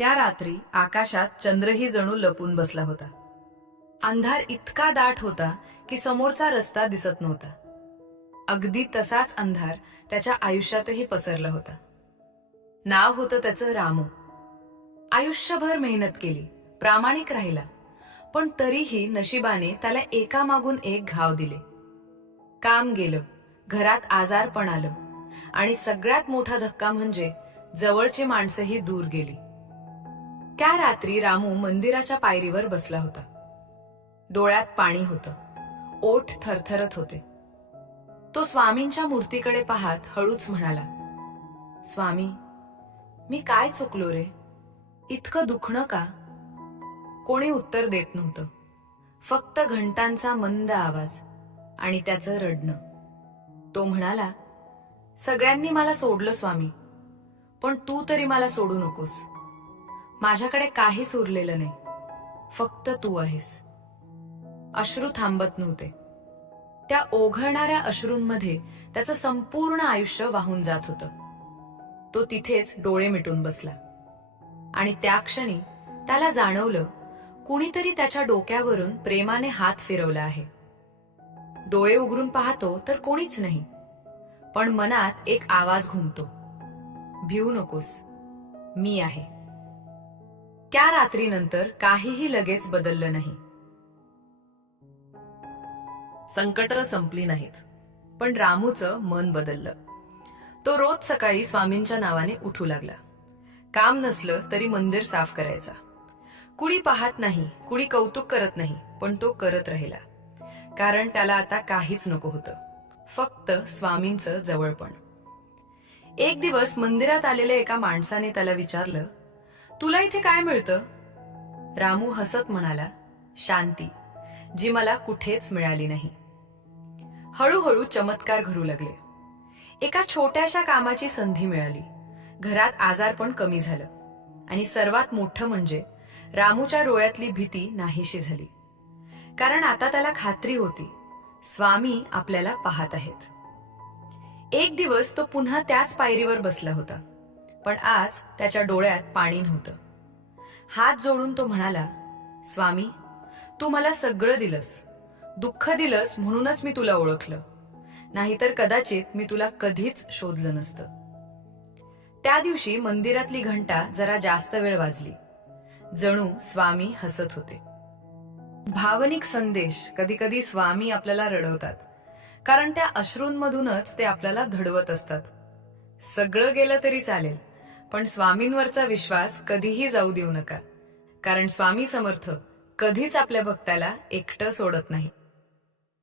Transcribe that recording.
त्या रात्री आकाशात चंद्रही जणू लपून बसला होता. अंधार इतका दाट होता की समोरचा रस्ता दिसत नव्हता. अगदी तसाच अंधार त्याच्या आयुष्यातही पसरला होता. नाव होतं त्याचं रामू. आयुष्यभर मेहनत केली, प्रामाणिक राहिला, पण तरीही नशिबाने त्याला एकामागून एक घाव दिले. काम गेलं, घरात आजारपण आलं आणि सगळ्यात मोठा धक्का म्हणजे जवळची माणसंही दूर गेली. त्या रात्री रामू मंदिराच्या पायरीवर बसला होता. डोळ्यात पाणी होतं, ओठ थरथरत होते. तो स्वामींच्या मूर्तीकडे पाहत हळूच म्हणाला, स्वामी, मी काय चुकलो रे? इतकं दुखणं का? कोणी उत्तर देत नव्हतं. फक्त घंटांचा मंद आवाज आणि त्याचं रडणं. तो म्हणाला, सगळ्यांनी मला सोडलं स्वामी, पण तू तरी मला सोडू नकोस. माझ्याकडे काहीच उरलेलं नाही, फक्त तू आहेस. अश्रू थांबत नव्हते. त्या ओघळणाऱ्या अश्रूंमध्ये त्याचं संपूर्ण आयुष्य वाहून जात होतं. तो तिथेच डोळे मिटून बसला आणि त्या क्षणी त्याला जाणवलं, कुणीतरी त्याच्या डोक्यावरून प्रेमाने हात फिरवला आहे. डोळे उघडून पाहतो तर कोणीच नाही, पण मनात एक आवाज घुमतो, भिवू नकोस, मी आहे. त्या रात्रीनंतर काहीही लगेच बदललं नाही. संकट संपली नाहीत, पण रामूचं मन बदललं. तो रोज सकाळी स्वामींच्या नावाने उठू लागला. काम नसलं तरी मंदिर साफ करायचा. कुणी पाहत नाही, कुणी कौतुक करत नाही, पण तो करत राहिला. कारण त्याला आता काहीच नको होतं, फक्त स्वामींचं जवळपण. एक दिवस मंदिरात आलेल्या एका माणसाने त्याला विचारलं, तुला इथे काय मिळतं? रामू हसत म्हणाला, शांती, जी मला कुठेच मिळाली नाही. हळूहळू चमत्कार घडू लागले. एका छोट्याशा कामाची संधी मिळाली. घरात आजारपण कमी झालं आणि सर्वात मोठं म्हणजे रामूच्या डोळ्यातली भीती नाहीशी झाली. कारण आता त्याला खात्री होती, स्वामी आपल्याला पाहत आहेत. एक दिवस तो पुन्हा त्याच पायरीवर बसला होता, पण आज त्याच्या डोळ्यात पाणी नव्हतं. हात जोडून तो म्हणाला, स्वामी, तू मला सगळं दिलंस, दुःख दिलंस म्हणूनच मी तुला ओळखलं, नाहीतर कदाचित मी तुला कधीच शोधलं नसतं. त्या दिवशी मंदिरातली घंटा जरा जास्त वेळ वाजली. जणू स्वामी हसत होते. भावनिक संदेश कधी कधी स्वामी आपल्याला रडवतात, कारण त्या अश्रूंमधूनच ते आपल्याला घडवत असतात. सगळं गेलं तरी चालेल, पण स्वामींवरचा विश्वास कधीही जाऊ देऊ नका, कारण स्वामी समर्थ कधीच आपल्या भक्ताला एकटं सोडत नाही.